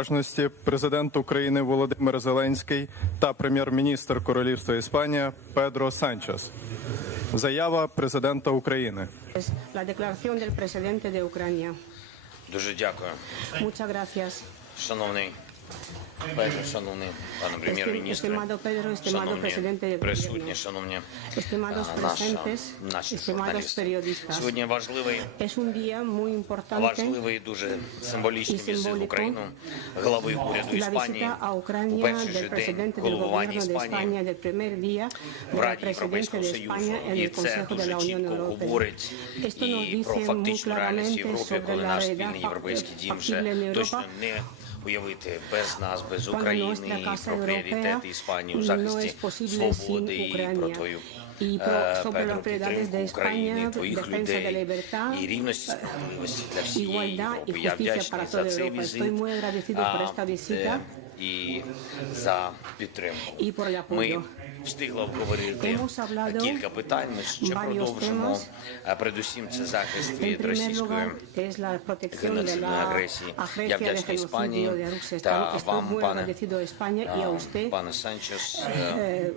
Важності президент України Володимир Зеленський та прем'єр-міністр Королівства Іспанія Педро Sánchez. Заява президента України. La declaración del presidente de Ucrania. Дуже дякую. Muchas gracias. Шановний Педро, шановний пане прем'єр-міністр, Estimado Pedro, estimado presidente шановні del присутні, gobierno. шановні Estimados presentes, наші estimados журналісти. periodistas. Сьогодні важливий, Es un día muy importante. дуже символічний І візит в символіку Україну глави уряду La Іспанії visita a у Ucrania перший del же день presidente del головування gobierno de Іспанії España del primer día в del Раді presidente Європейського de Союзу. España en І el це Consejo de дуже la Unión чітко Europea. говорить Esto nos і про dice muy фактичну реальність claramente Європи, sobre коли la наш realidad спільний європейський дім вже factible en точно Europa. не уявити без нас, без Cuando України, nuestra і casa про europea пріоритети Іспанії у no захисті es posible свободи, sin і про Ucrania. твою Y sobre las Педро, prioridades de підтримку України, España, твоїх defensa de la людей libertad, і рівності, справедливості для всієї igualdad y Європи. Я justicia para вдячний toda за цей Europa. візит Estoy muy agradecido por esta visita і за підтримку. y por el Ми apoyo. встигли обговорити Hemos hablado кілька питань. Ми ще varios продовжимо. temas. Передусім, це захист En від primer російської lugar, es la protección de геноцидної la агресії. Я agencia de вдячний Іспанії genocidio de Rusia. та Estoy вам, muy пане agradecido a España y a usted, пане Санчес,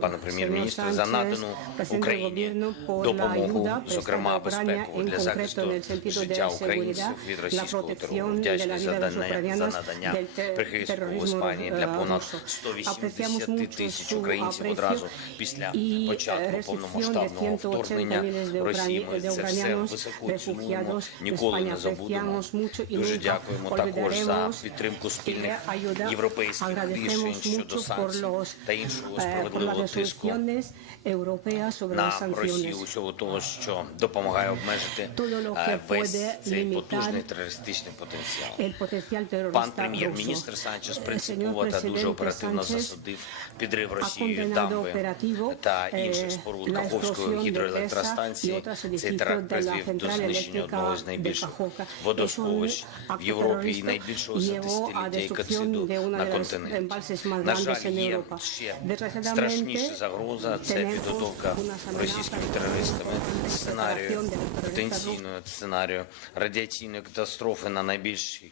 пане señor прем'єр-міністр, за Sánchez, надану presidente del Україні gobierno, por la допомогу, ayuda зокрема prestada a Ucrania, безпекову en для concreto захисту en el sentido de життя la українців seguridad, від la російського терору. protección de Вдячний la за vida de los ucranianos надання del прихистку в terrorismo Іспанії для понад ruso. 180 Apreciamos тисяч mucho su українців aprecio одразу після y початку recepción de повномасштабного 180 вторгнення miles de Росії. Ми це все ucranianos високо цінуємо, refugiados en ніколи España. не забудемо. Apreciamos mucho y Дуже nunca дякуємо також за olvidaremos підтримку спільних que ayuda. європейських рішень Agradecemos щодо mucho por санкцій та іншого por las справедливого тиску resoluciones europeas sobre las на Росію, sanciones. усього того, що допомагає обмежити Todo lo que весь puede цей limitar потужний терористичний потенціал. El potencial Пан terrorista прем'єр-міністр ruso. Санчес El принципово señor та дуже presidente оперативно Sánchez засудив підрив ha Росією condenado дамби operativo та інших споруд la Каховської explosión de Presa y гідроелектростанції. otros Цей edificios теракт de la призвів до central знищення одного з eléctrica de найбільших Каховка. водосховищ Es un в Європі і acto найбільшого за terrorista llevó a десятиліття destrucción екоциду de uno на de los континенті. embalses más На grandes жаль, en є Europa. ще Desgraciadamente, страшніша загроза – це tenemos підготовка unas російськими amenazas терористами сценарію, preparación de los terroristas потенційного сценарію радіаційної катастрофи на найбільшій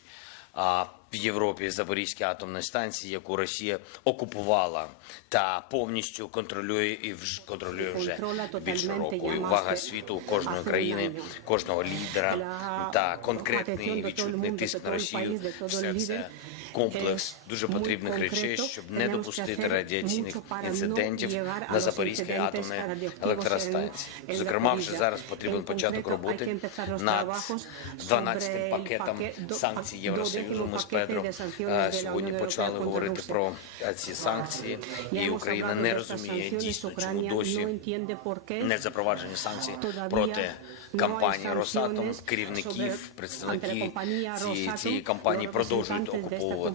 в Європі Запорізькій атомної станції, яку Росія окупувала та повністю контролює і контролює вже більше року. І увага світу, кожної країни, кожного лідера та конкретний відчутний тиск на Росію – все це комплекс дуже потрібних речей, щоб не допустити радіаційних інцидентів на Запорізькій атомній електростанції. Зокрема, вже зараз потрібен початок роботи над 12-м пакетом санкцій Євросоюзу. Ми з Педро сьогодні почали говорити про ці санкції, і Україна не розуміє дійсно, чому досі не запроваджені санкції проти компанії «Росатом», керівників, представники цієї компанії продовжують окуповувати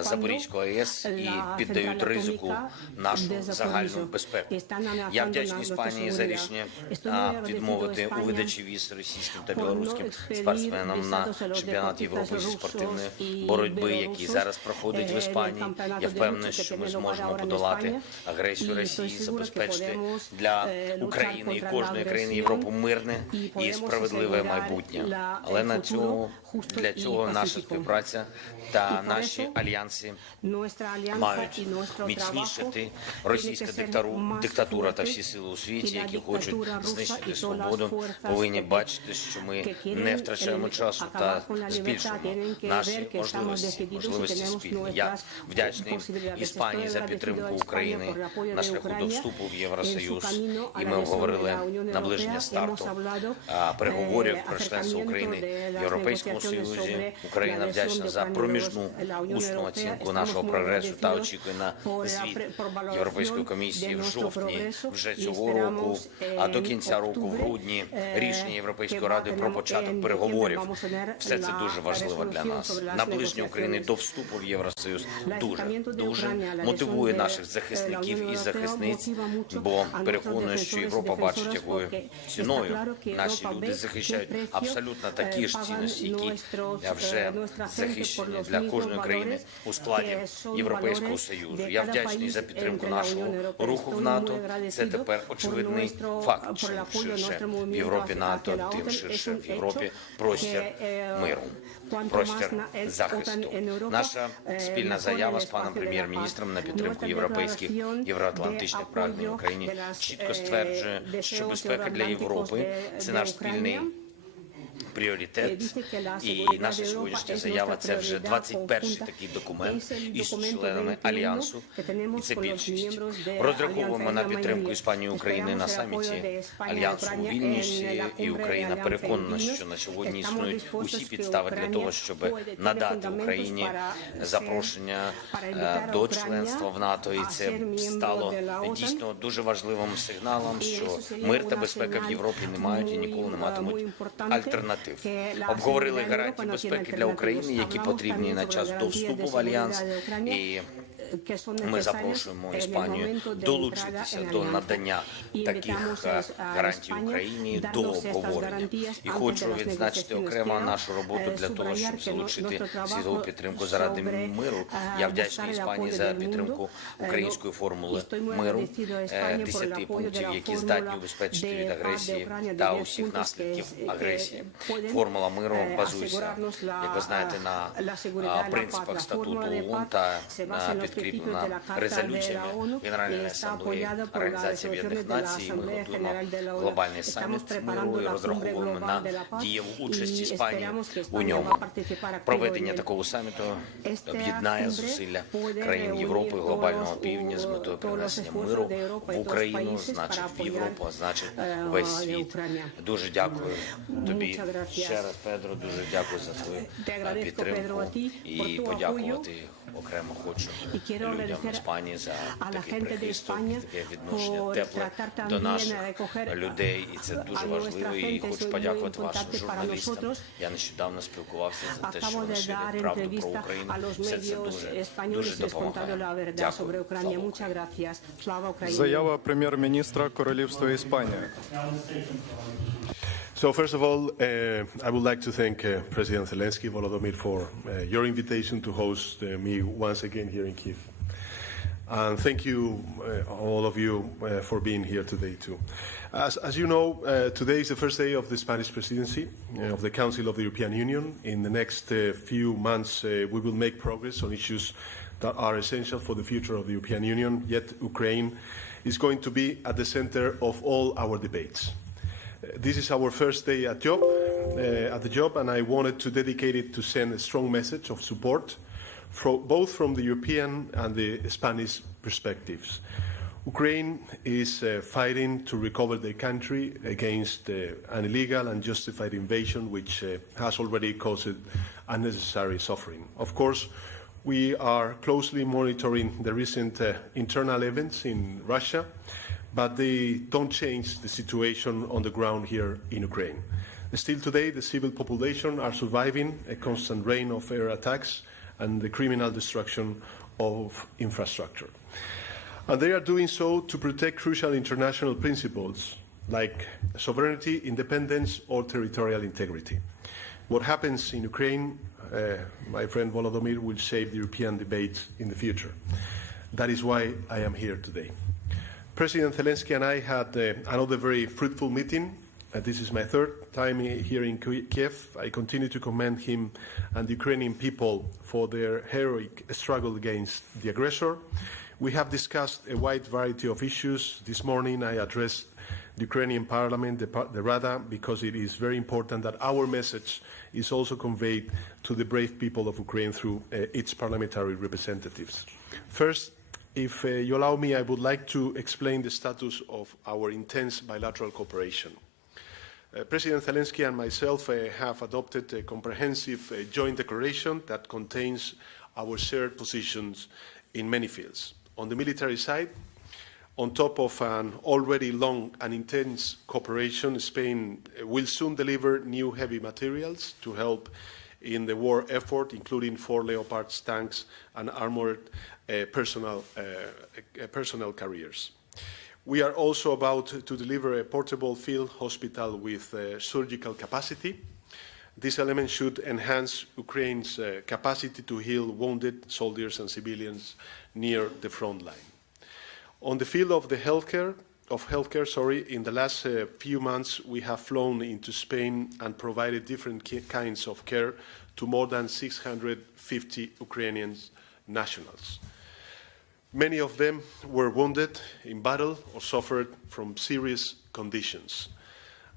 Запорізьку АЕС і піддають ризику нашу загальну безпеку. Я вдячний Іспанії за рішення відмовити у видачі віз російським та білоруським спортсменам на чемпіонат Європи зі спортивної боротьби, який зараз проходить в Іспанії. Я впевнений, що ми зможемо подолати агресію Росії, забезпечити для України і кожної країни Європи мирне і справедливе майбутнє. Але для цього наша співпраця та наші альянси мають міцнішити. Російська диктатура та всі сили у світі, які хочуть знищити свободу, повинні бачити, що ми не втрачаємо часу та збільшуємо наші можливості спільні. Я вдячний Іспанії за підтримку України на шляху до вступу в Євросоюз. І ми обговорили наближення старту переговорів про членство України в Європейському Союзі. Україна вдячна за проміжну усну оцінку нашого прогресу та очікує на звіт Європейської комісії в жовтні вже цього року, а до кінця року, в грудні, рішення Європейської ради про початок переговорів. Все це дуже важливо для нас. Наближення України до вступу в Євросоюз дуже мотивує наших захисників і захисниць, бо переконує, що Європа бачить, якою ціною наші люди захищають абсолютно такі ж цінності, які а вже захищені для кожної країни у складі Європейського Союзу. Я вдячний за підтримку нашого руху в НАТО. Це тепер очевидний факт. Чим ширше в Європі НАТО, тим ширше в Європі простір миру, простір захисту. Наша спільна заява з паном прем'єр-міністром на підтримку європейських, євроатлантичних прагнень в Україні чітко стверджує, що безпека для Європи – це наш спільний пріоритет, і наша сьогоднішня заява – це вже 21-й такий документ із членами Альянсу, і це більшість. Розраховуємо на підтримку Іспанії і України на саміті Альянсу у Вільнюсі, і Україна переконана, що на сьогодні існують усі підстави для того, щоб надати Україні запрошення до членства в НАТО, і це стало дійсно дуже важливим сигналом, що мир та безпека в Європі не мають і ніколи не матимуть альтернатив. Обговорили гарантії безпеки для України, які потрібні на час до вступу в Альянс, і ми запрошуємо Іспанію долучитися до надання таких гарантій Україні до обговорення. І хочу відзначити окремо нашу роботу для того, щоб залучити світову підтримку заради миру. Я вдячний Іспанії за підтримку української формули миру, 10 пунктів, які здатні убезпечити від агресії та усіх наслідків агресії. Формула миру базується, як ви знаєте, на принципах статуту ООН та підкріплена резолюціями Генеральної асамблеї Організації Об'єднаних Націй. Ми готуємо глобальний саміт миру і розраховуємо на дієву участь Іспанії у ньому. Проведення такого саміту об'єднає зусилля країн Європи і глобального півдня з метою принесення миру в Україну, значить в Європу, а значить весь світ. Дуже дякую тобі ще раз, Педро, дуже дякую за твою підтримку і подякувати окремо хочу людям Іспанії за такий прихисток, таке відношення тепле до наших людей, і це дуже важливо, і хочу подякувати вашим журналістам. Я нещодавно спілкувався за те, що вони ширять правду про Україну, все це дуже допомагає. Дякую. Слава Україні. Заява прем'єр-міністра Королівства Іспанія. So first of all, I would like to thank President Zelensky, Volodymyr, for your invitation to host me once again here in Kyiv. And thank you, all of you, for being here today too. As you know, today is the first day of the Spanish presidency of the Council of the European Union. In the next few months, we will make progress on issues that are essential for the future of the European Union, yet Ukraine is going to be at the center of all our debates. This is our first day at the job, and I wanted to dedicate it to send a strong message of support, both from the European and the Spanish perspectives. Ukraine is fighting to recover their country against an illegal and justified invasion which has already caused unnecessary suffering. Of course, we are closely monitoring the recent internal events in Russia, but they don't change the situation on the ground here in Ukraine. Still today, the civil population are surviving a constant rain of air attacks and the criminal destruction of infrastructure. And they are doing so to protect crucial international principles like sovereignty, independence, or territorial integrity. What happens in Ukraine, my friend Volodymyr, will shape the European debate in the future. That is why I am here today. President Zelensky and I had another very fruitful meeting. This is my third time here in Kiev. I continue to commend him and the Ukrainian people for their heroic struggle against the aggressor. We have discussed a wide variety of issues. This morning I addressed the Ukrainian Parliament, the Rada, because it is very important that our message is also conveyed to the brave people of Ukraine through its parliamentary representatives. First, if you allow me, I would like to explain the status of our intense bilateral cooperation. President Zelensky and myself have adopted a comprehensive joint declaration that contains our shared positions in many fields. On the military side, on top of an already long and intense cooperation, Spain will soon deliver new heavy materials to help in the war effort, including 4 Leopard tanks and armored personnel carriers. We are also about to deliver a portable field hospital with surgical capacity. This element should enhance Ukraine's capacity to heal wounded soldiers and civilians near the front line. On the field of healthcare, in the last few months, we have flown into Spain and provided different kinds of care to more than 650 Ukrainian nationals. Many of them were wounded in battle or suffered from serious conditions.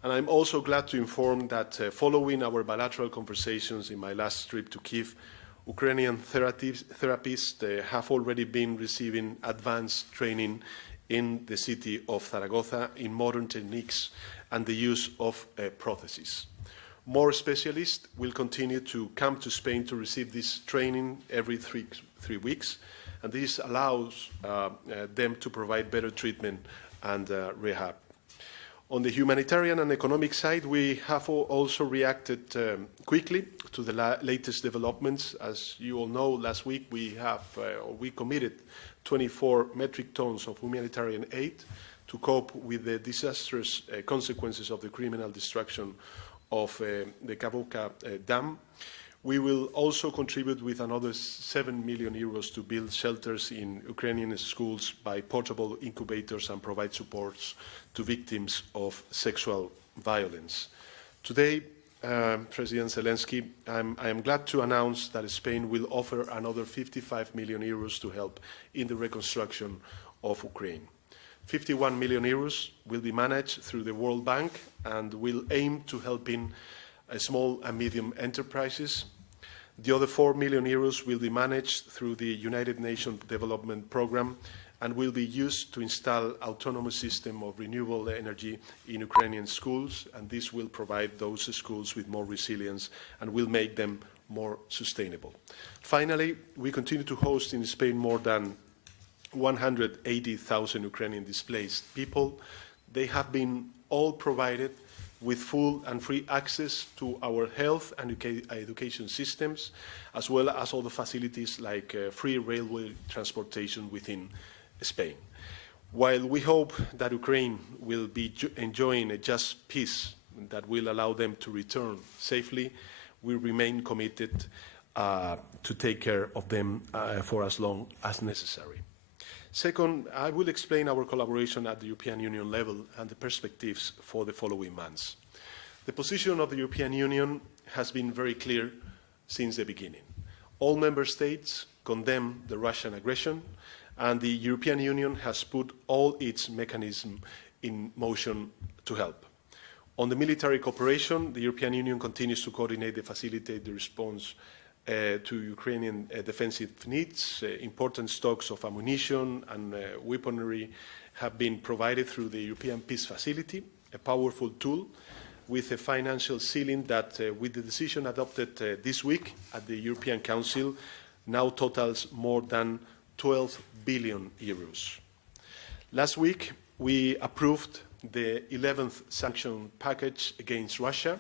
And I'm also glad to inform that following our bilateral conversations in my last trip to Kyiv, Ukrainian therapists have already been receiving advanced training in the city of Zaragoza in modern techniques and the use of prostheses. More specialists will continue to come to Spain to receive this training every three weeks, and this allows them to provide better treatment and rehab. On the humanitarian and economic side, we have also reacted quickly to the latest developments. As you all know, last week we committed 24 metric tons of humanitarian aid to cope with the disastrous consequences of the criminal destruction of the Kavuka Dam. We will also contribute with another 7 million euros to build shelters in Ukrainian schools by portable incubators and provide supports to victims of sexual violence. Today, President Zelensky, I am glad to announce that Spain will offer another 55 million euros to help in the reconstruction of Ukraine. 51 million euros will be managed through the World Bank and will aim to helping small and medium enterprises. The other 4 million euros will be managed through the United Nations Development Programme and will be used to install autonomous system of renewable energy in Ukrainian schools, and this will provide those schools with more resilience and will make them more sustainable. Finally, we continue to host in Spain more than 180,000 Ukrainian displaced people. They have been all provided with full and free access to our health and education systems, as well as all the facilities like free railway transportation within Spain. While we hope that Ukraine will be enjoying a just peace that will allow them to return safely, we remain committed to take care of them for as long as necessary. Second, I will explain our collaboration at the European Union level and the perspectives for the following months. The position of the European Union has been very clear since the beginning. All member states condemn the Russian aggression, and the European Union has put all its mechanisms in motion to help. On the military cooperation, the European Union continues to coordinate and facilitate the response to Ukrainian defensive needs. Important stocks of ammunition and weaponry have been provided through the European Peace Facility, a powerful tool with a financial ceiling that, with the decision adopted this week at the European Council, now totals more than 12 billion euros. Last week, we approved the 11th sanction package against Russia,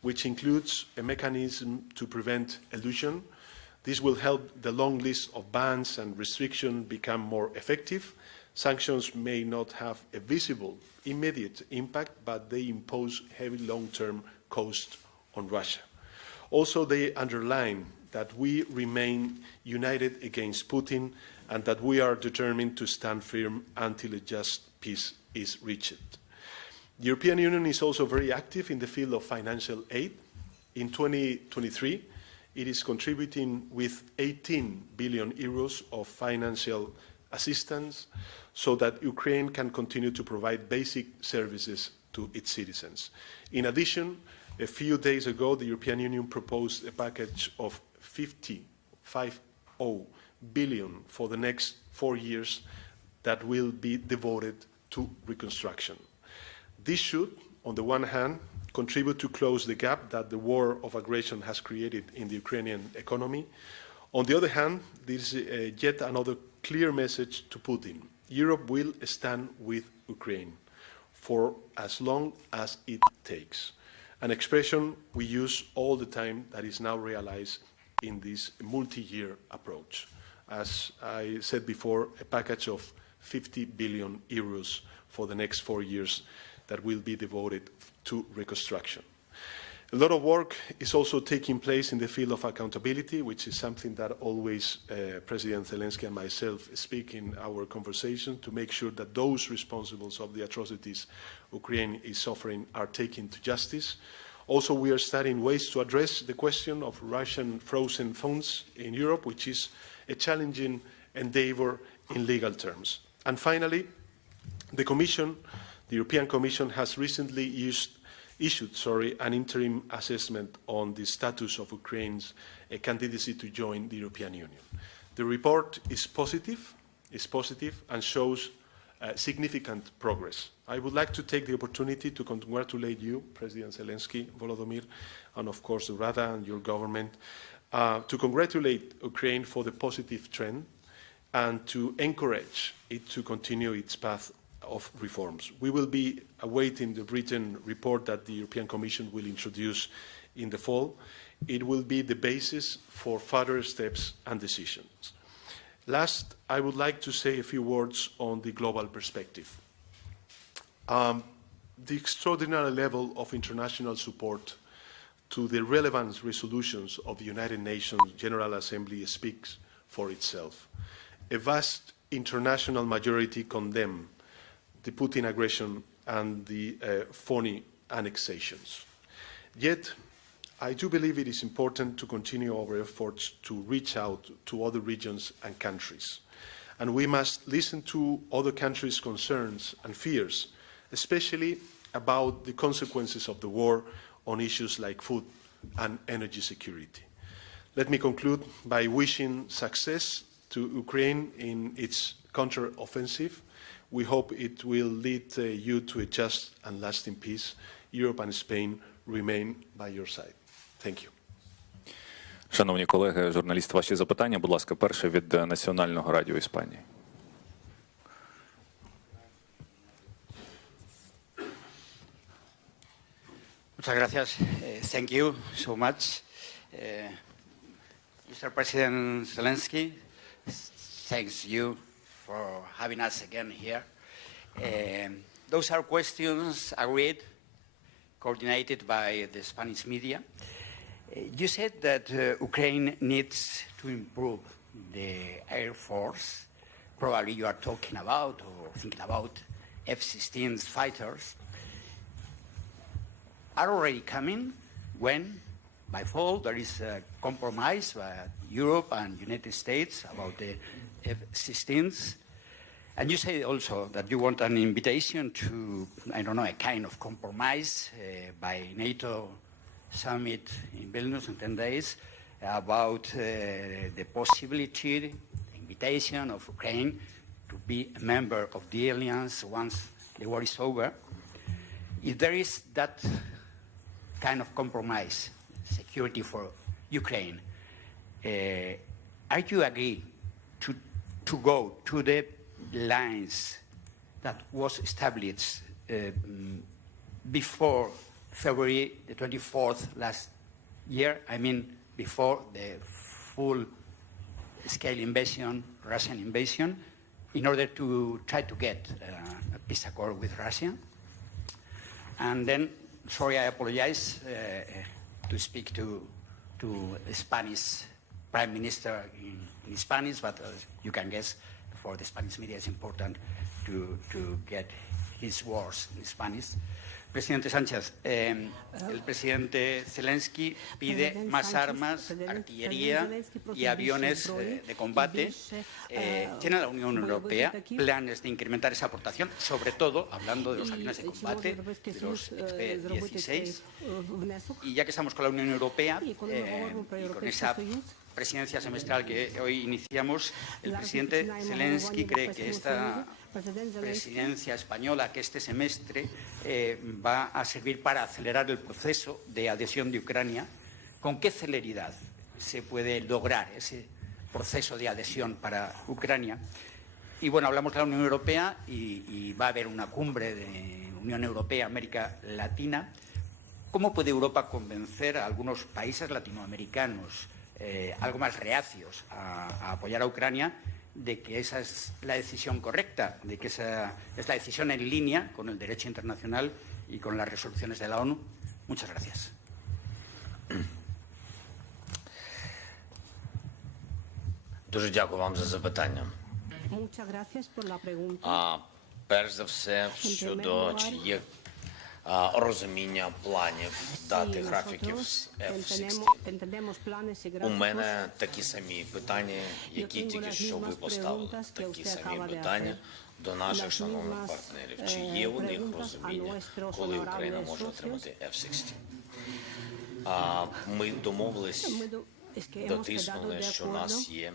which includes a mechanism to prevent elusion. This will help the long list of bans and restrictions become more effective. Sanctions may not have a visible, immediate impact, but they impose heavy long-term cost on Russia. Also, they underline that we remain united against Putin and that we are determined to stand firm until a just peace is reached. The European Union is also very active in the field of financial aid. In 2023, it is contributing with 18 billion euros of financial assistance so that Ukraine can continue to provide basic services to its citizens. In addition, a few days ago, the European Union proposed a package of 50 billion for the next 4 years that will be devoted to reconstruction. This should, on the one hand, contribute to close the gap that the war of aggression has created in the Ukrainian economy. On the other hand, this is yet another clear message to Putin. Europe will stand with Ukraine for as long as it takes, an expression we use all the time that is now realized in this multi-year approach. As I said before, a package of 50 billion euros for the next 4 years that will be devoted to reconstruction. A lot of work is also taking place in the field of accountability, which is something that always President Zelensky and myself speak in our conversation to make sure that those responsible of the atrocities Ukraine is suffering are taken to justice. Also, we are studying ways to address the question of Russian frozen funds in Europe, which is a challenging endeavor in legal terms. And finally, the European Commission has recently issued an interim assessment on the status of Ukraine's candidacy to join the European Union. The report is positive and shows significant progress. I would like to take the opportunity to congratulate you, President Zelensky, Volodymyr, and of course the Rada and your government, to congratulate Ukraine for the positive trend and to encourage it to continue its path of reforms. We will be awaiting the written report that the European Commission will introduce in the fall. It will be the basis for further steps and decisions. Last, I would like to say a few words on the global perspective. The extraordinary level of international support to the relevant resolutions of the United Nations General Assembly speaks for itself. A vast international majority condemned the Putin aggression and the phony annexations. Yet, I do believe it is important to continue our efforts to reach out to other regions and countries. And we must listen to other countries' concerns and fears, especially about the consequences of the war on issues like food and energy security. Let me conclude by wishing success to Ukraine in its counter-offensive. We hope it will lead you to a just and lasting peace. Europe and Spain remain by your side. Thank you. Шановні колеги, журналісти, ваші запитання, будь ласка, перше від Національного радіо Іспанії. Muchas gracias. Thank you so much. Mr. President Zelensky, thanks you for having us again here. Those are questions agreed, coordinated by the Spanish media. You said that Ukraine needs to improve the Air Force. Probably you are talking about or thinking about F-16 fighters. Are already coming when, by fall, there is a compromise by Europe and United States about the F-16s. And you say also that you want an invitation to, I don't know, a kind of compromise by NATO summit in Vilnius in 10 days about the possibility, the invitation of Ukraine to be a member of the alliance once the war is over. If there is that kind of compromise, security for Ukraine, are you agree to go to the lines that was established before February the 24th last year? I mean, before the full-scale invasion, Russian invasion, in order to try to get a peace accord with Russia? And then, sorry, I apologize to speak to a Spanish Prime Minister in Spanish, but you can guess for the Spanish media it's important to get his words in Spanish. Presidente Sánchez, el presidente Zelensky pide más armas, artillería y aviones de combate. ¿Tiene la Unión Europea planes de incrementar esa aportación, sobre todo hablando de los aviones de combate, de los F-16? Y ya que estamos con la Unión Europea y con esa presidencia semestral que hoy iniciamos, el presidente Zelensky cree que esta presidencia española, que este semestre va a servir para acelerar el proceso de adhesión de Ucrania. ¿Con qué celeridad se puede lograr ese proceso de adhesión para Ucrania? Y bueno, hablamos de la Unión Europea y va a haber una cumbre de Unión Europea-América Latina. ¿Cómo puede Europa convencer a algunos países latinoamericanos algo más reacios a apoyar a Ucrania de que esa es la decisión correcta, de que esa es la decisión en línea con el derecho internacional y con las resoluciones de la ONU? Muchas gracias. Дуже дякую вам за запитання. Muchas gracias por la pregunta. Перш за все, щодо чи є розуміння планів, дати, Sí, графіків nosotros з F-16. entendemos planes y У gráficos. мене такі самі питання, які tengo тільки las що ви mismas поставили. preguntas que Такі usted самі acaba de питання hacer. до наших Las шановних mismas, партнерів. Чи є у них preguntas a розуміння, nuestros коли Україна honorables може socios? отримати F-16? Ми домовились, Es que hemos quedado дотиснули, de що у нас acuerdo. є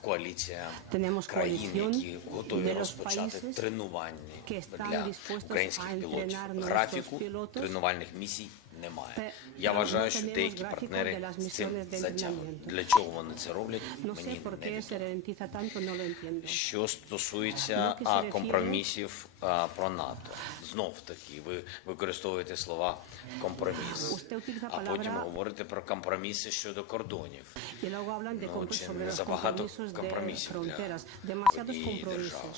коаліція Tenemos країн, coalición які готові de los розпочати países тренувальні que están для dispuestos українських a пілотів. entrenar nuestros Графіку pilotos. тренувальних місій немає. Я no вважаю, що tenemos деякі gráfico партнери de las з цим misiones de затягують. entrenamiento. Для чого вони це роблять, No sé мені por не qué se відомо. ralentiza tanto, no lo entiendo. Що стосується Ну, que se refiere- компромісів про НАТО, знов таки ви використовуєте слова компроміс, Usted utiliza а потім palabra- говорите про компроміси щодо кордонів. Y luego hablan de No, чи sobre не los забагато compromisos de компромісів для fronteras. Demasiados однієї compromisos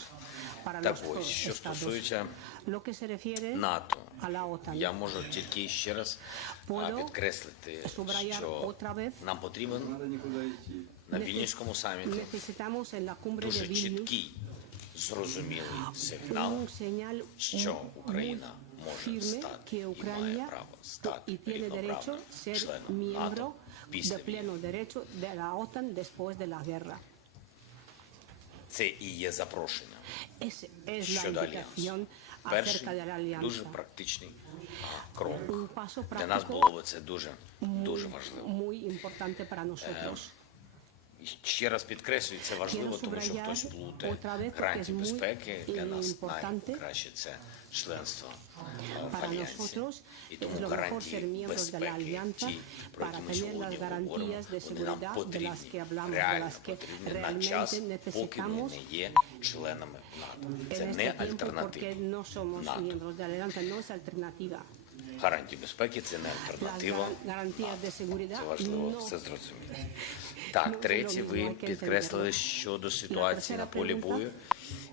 para Так los ось, що estados. стосується Lo que se refiere НАТО, a la OTAN. я можу тільки ще раз Puedo підкреслити, subrayar що otra vez нам потрібен на Вільнюському саміті Necesitamos en la cumbre de дуже Vilnius чіткий, зрозумілий сигнал, un señal що Україна може firme стати que і має Ucrania право стати y tiene derecho рівноправним ser членом miembro НАТО de після війни. pleno derecho de la OTAN después de la guerra. Це і є запрошення Es la щодо invitación альянсу. Перший acerca de la дуже alianza. практичний крок. Un paso Для нас práctico було б це дуже важливо. muy importante para nosotros. І ще раз підкреслюю, це важливо, тому що subrayar хтось плутає otra vez, porque гарантії es muy безпеки. Для нас importante найкраще це членство в Para альянсі. nosotros І es тому lo mejor ser гарантії miembros de la безпеки, alianza ті, про para які ми tener сьогодні las говоримо, garantías de вони нам seguridad de las que потрібні, hablamos, de реально las que потрібні на час, realmente поки ми necesitamos не є членами НАТО. Це en не este tiempo porque альтернатива. no somos НАТО. miembros de la alianza, no es alternativa. Гарантії безпеки це не Las альтернатива. garantías de seguridad Це важливо no. все зрозуміти. Так, третє, ви підкреслили щодо ситуації на полі бою.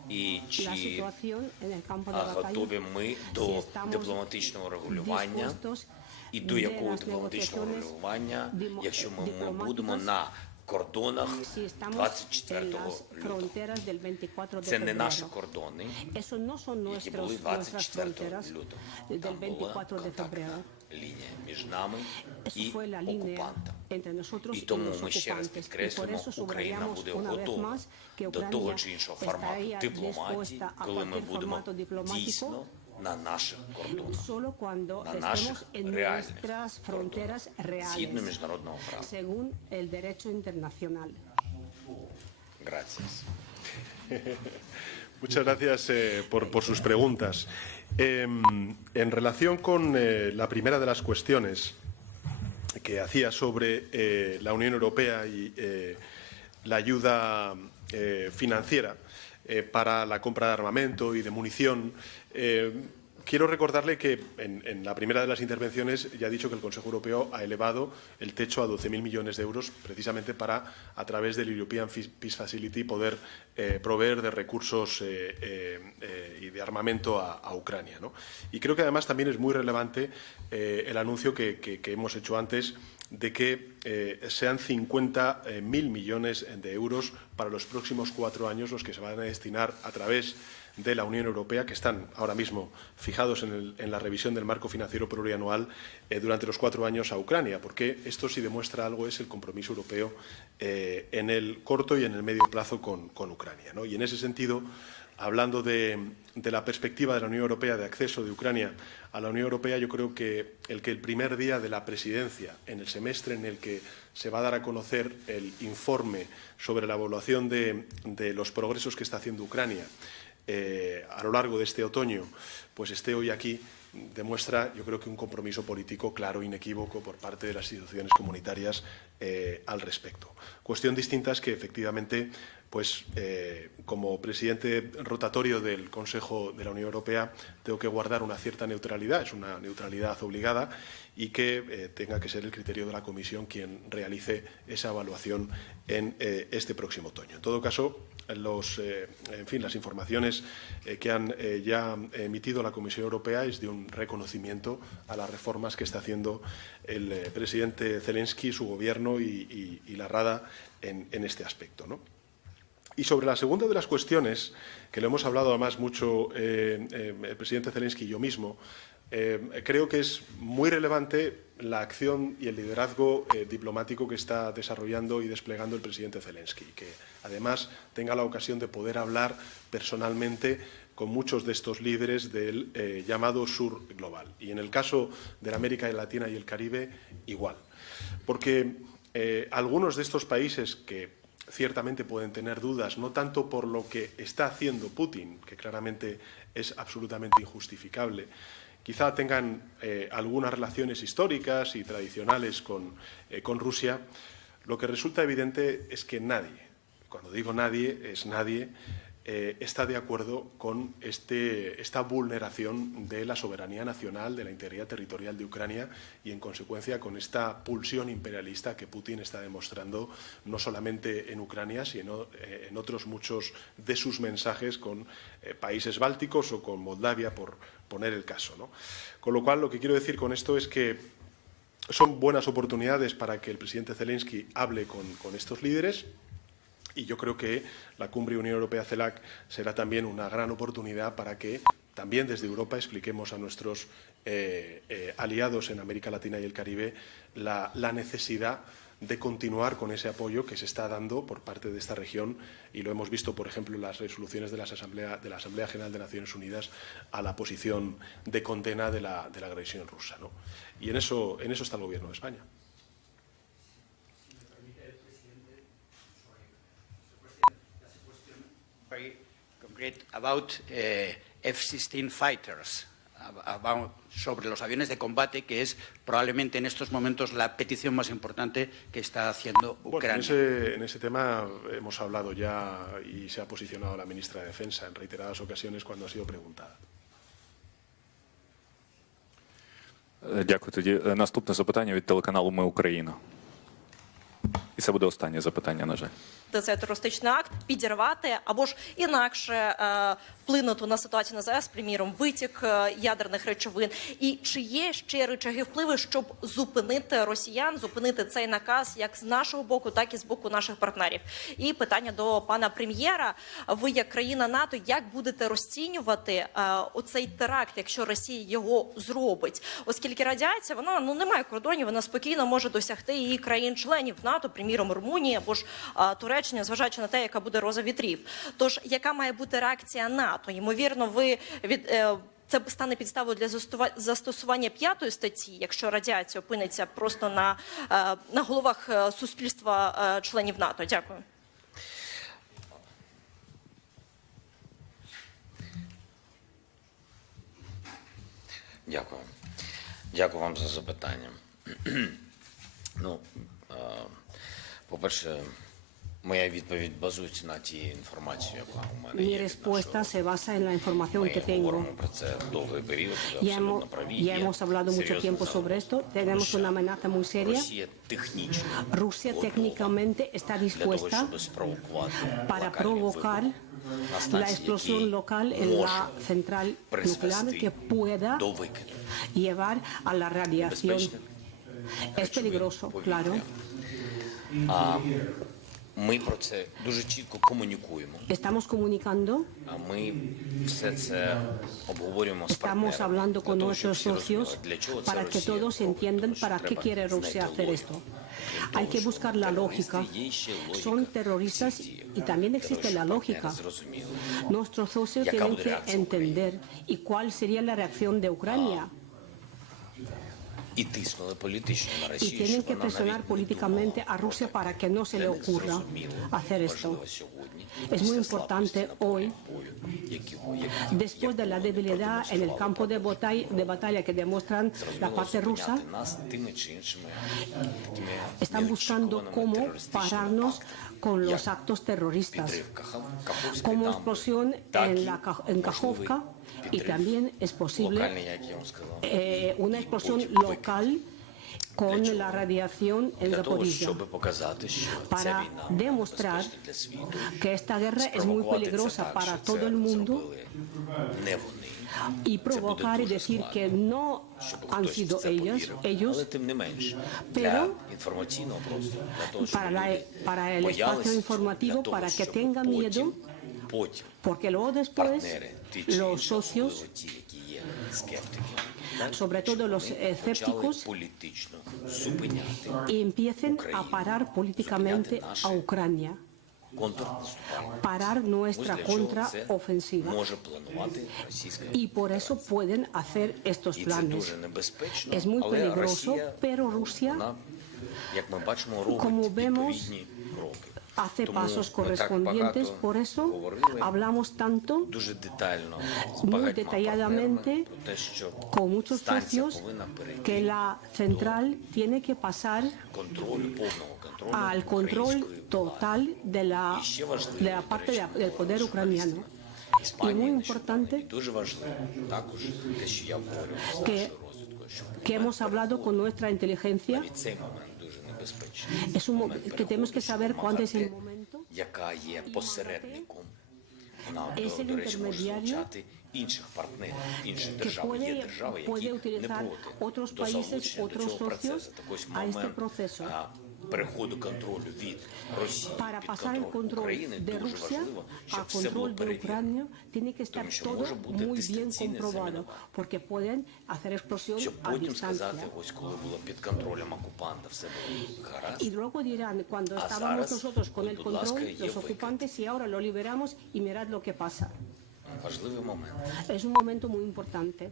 І La чи situación en el campo de batalla, готові ми si до estamos дипломатичного регулювання, dispuestos і до de якого las дипломатичного negociaciones регулювання, якщо ми diplomáticas, будемо на кордонах si estamos en 24 las лютого. fronteras del 24 de Це не наші febrero. кордони, Eso no son які були nuestras 24 fronteras лютого. del Там була 24 de febrero. контактна лінія між нами Eso і fue la línea окупантом. entre nosotros І y тому los ми ще раз ocupantes. Y por підкреслюємо, eso Україна subrayamos буде una vez готова más que до того Ucrania чи іншого формату estaría дипломатії, dispuesta a коли ми cualquier будемо formato diplomático дійсно на наших кордонах, solo cuando на estemos наших en реальних nuestras fronteras кордонах, згідно reales, міжнародного права. según el derecho internacional. Gracias. Muchas gracias por sus preguntas. En relación con la primera de las cuestiones que hacía sobre la Unión Europea y la ayuda financiera para la compra de armamento y de munición, quiero recordarle que en la primera de las intervenciones ya he dicho que el Consejo Europeo ha elevado el techo a 12.000 millones de euros precisamente para, a través del European Peace Facility, poder proveer de recursos y de armamento a Ucrania, ¿no? Y creo que además también es muy relevante el anuncio que hemos hecho antes de que sean 50.000 millones de euros para los próximos 4 años los que se van a destinar a través de la Unión Europea, que están ahora mismo fijados en la revisión del marco financiero plurianual durante los 4 años a Ucrania, porque esto, si demuestra algo, es el compromiso europeo en el corto y en el medio plazo con Ucrania, ¿no? Y en ese sentido, hablando de la perspectiva de la Unión Europea de acceso de Ucrania a la Unión Europea, yo creo que el primer día de la presidencia, en el semestre en el que se va a dar a conocer el informe sobre la evaluación de los progresos que está haciendo Ucrania a lo largo de este otoño, pues esté hoy aquí, demuestra, yo creo que un compromiso político claro e inequívoco por parte de las instituciones comunitarias al respecto. Cuestión distinta es que, efectivamente, pues como presidente rotatorio del Consejo de la Unión Europea tengo que guardar una cierta neutralidad, es una neutralidad obligada, y que tenga que ser el criterio de la Comisión quien realice esa evaluación en este próximo otoño. En todo caso, las informaciones que han ya emitido la Comisión Europea es de un reconocimiento a las reformas que está haciendo el presidente Zelensky, su gobierno y la Rada en este aspecto, ¿no? Y sobre la segunda de las cuestiones, que lo hemos hablado además mucho el presidente Zelensky y yo mismo, creo que es muy relevante la acción y el liderazgo diplomático que está desarrollando y desplegando el presidente Zelensky, que además tenga la ocasión de poder hablar personalmente con muchos de estos líderes del llamado sur global. Y en el caso de la América Latina y el Caribe, igual. Porque algunos de estos países que ciertamente pueden tener dudas, no tanto por lo que está haciendo Putin, que claramente es absolutamente injustificable, quizá tengan algunas relaciones históricas y tradicionales con Rusia, lo que resulta evidente es que nadie, cuando digo nadie, es nadie, está de acuerdo con esta vulneración de la soberanía nacional, de la integridad territorial de Ucrania y, en consecuencia, con esta pulsión imperialista que Putin está demostrando no solamente en Ucrania, sino en otros muchos de sus mensajes con países bálticos o con Moldavia, por poner el caso, ¿no? Con lo cual, lo que quiero decir con esto es que son buenas oportunidades para que el presidente Zelensky hable con estos líderes. Y yo creo que la cumbre Unión Europea-CELAC será también una gran oportunidad para que también desde Europa expliquemos a nuestros aliados en América Latina y el Caribe la necesidad de continuar con ese apoyo que se está dando por parte de esta región, y lo hemos visto, por ejemplo, en las resoluciones de la Asamblea General de Naciones Unidas a la posición de condena de la agresión rusa, ¿no? Y en eso está el Gobierno de España. Very concrete about F-16 fighters, sobre los aviones de combate, que es probablemente en estos momentos la petición más importante que está haciendo Ucrania. Bueno, en ese tema hemos hablado ya y se ha posicionado la ministra de Defensa en reiteradas ocasiones cuando ha sido preguntada. Дякую. Тоді наступне запитання від телеканалу «Ми Україна». І це буде останнє запитання, на жаль. Цей терористичний акт підірвати або ж інакше вплинути на ситуацію на ЗАЕС, приміром, витік ядерних речовин. І чи є ще рычаги впливу, щоб зупинити росіян, зупинити цей наказ як з нашого боку, так і з боку наших партнерів? І питання до пана прем'єра. Ви, як країна НАТО, як будете розцінювати оцей теракт, якщо Росія його зробить? Оскільки радіація, вона не має кордонів, вона спокійно може досягти і країн-членів НАТО, приміром, Румунії або ж Туреччини, зважаючи на те, яка буде роза вітрів. Тож, яка має бути реакція НАТО? Ймовірно, це стане підставою для застосування 5-ї статті, якщо радіація опиниться просто на головах суспільства членів НАТО. Дякую. Дякую. Дякую вам за запитання. По-перше, моя відповідь базується на тій інформації, яка у мене є. Mi respuesta se basa en la información que Ми tengo. говоримо про це довгий період, Ya hemos hablado mucho tiempo sobre esto. Tenemos una amenaza muy seria. Росія технічно Rusia técnicamente está для того, dispuesta щоб спровокувати para локальний provocar вибух на la станції, explosión який local en може la central nuclear призвести que pueda до викиду. llevar a la radiación. Безпечних Es peligroso, claro. Ми про це дуже чітко комунікуємо. Estamos comunicando, Ми все це обговорюємо з estamos партнерами, hablando для con того, щоб nuestros всі socios розуміли, для чого це para que Росія todos робить, entiendan тому що para qué треба quiere Rusia знайти hacer логіку. esto. Крім Hay того, que що buscar la терористи lógica. є ще логіка Son в terroristas цих діях. y también Для того, existe щоб la партнери lógica. зрозуміли, Nuestros socios Яка tienen буде que реакція entender y cuál sería la reacción de Ucrania. і тиснули політично на Y Росію, tienen щоб que вона presionar навіть не políticamente думала a про Rusia таке. para que no se le Для них ocurra зрозуміло, hacer esto. важливо сьогодні, Es після muy слабкості importante на полі hoy, бою, які Después de la вони debilidad en el продемонстрували campo de batalla que demuestran la Зрозуміло, parte rusa, зупиняти нас тими чи іншими такими están buscando неочікуваними cómo терористичними pararnos актами. con los Як actos terroristas, підрив Каховської como дамби, explosión так і en Kajovka, y підрив también es posible локальний, як я вам сказав, una і explosión потім викид. local con la radiación en Для того, Zaporizhia, щоб показати, що ця para війна demostrar небезпечна для світу, que esta guerra es muy спровокувати це peligrosa так, para що todo el це mundo зробили не вони. y provocar y дуже decir складно, que no щоб han хтось в sido це повірив. Але ellos, тим не менш, Pero для інформаційного простору, для того, щоб para el люди espacio боялися, informativo, для того, para que щоб tengan miedo, потім porque luego después партнери, ті чи los інші, socios, особливо ті, які є скептики, sobre todo los почали escépticos, політично зупиняти y empiecen a parar políticamente a Ucrania, контрнаступальні. parar nuestra Ось для чого це contraofensiva. може планувати Російська Y por eso pueden hacer estos І це planes. дуже небезпечно, Es muy але peligroso, Росія, pero Rusia вона, як ми бачимо, робить como vemos, відповідні кроки. hace Тому pasos ми так correspondientes. багато Por eso говорили, hablamos tanto, дуже детально з muy багатьма detalladamente, партнерами про те, що con muchos станція socios, повинна que перейти la central tiene que pasar контролю, повного контролю al control української total de І ще важливо, la parte до речі, del poder ucraniano. Іспанії muy нещодавно, importante і дуже важливо також те, що я говорю з que- нашою розвідкою, що Que hemos hablado con nuestra inteligencia, навіть цей момент дуже небезпечний. es un Момент que tenemos que переходу, saber що cuándo es el МАГАТЕ, momento. яка є посередником, вона, Es el до речі, може intermediario залучати інших партнерів, інших que держав. Є puede, держави, puede які не utilizar проти otros до países, залучення до otros цього процесу. socios Так ось a este момент proceso. переходу контролю від Росії Para під pasar el контроль control України de дуже Rusia важливо, a щоб все було control de перевірено. Ucrania, tiene que estar Тому що todo може бути muy bien дистанційне comprobado, замінування. porque pueden hacer explosión Щоб a потім сказати, distancia. ось коли було під контролем окупанта, все було гаразд. Y luego dirán, cuando Ah, estábamos зараз, nosotros con el будь ласка, control, є los виклик. ocupantes, y ahora lo liberamos y mirad lo que pasa. Важливий момент. Es un momento muy importante.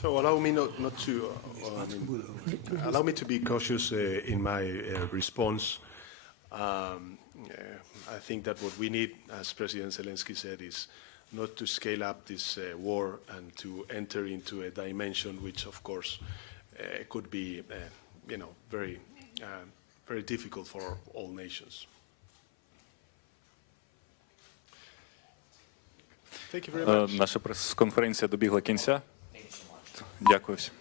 So allow me not to allow me to be cautious in my response. I think that what we need, as President Zelensky said, is not to scale up this war and to enter into a dimension which, of course, could be, very, very difficult for all nations. Thank you very much. Наша прес-конференція добігла кінця. Дякую всім.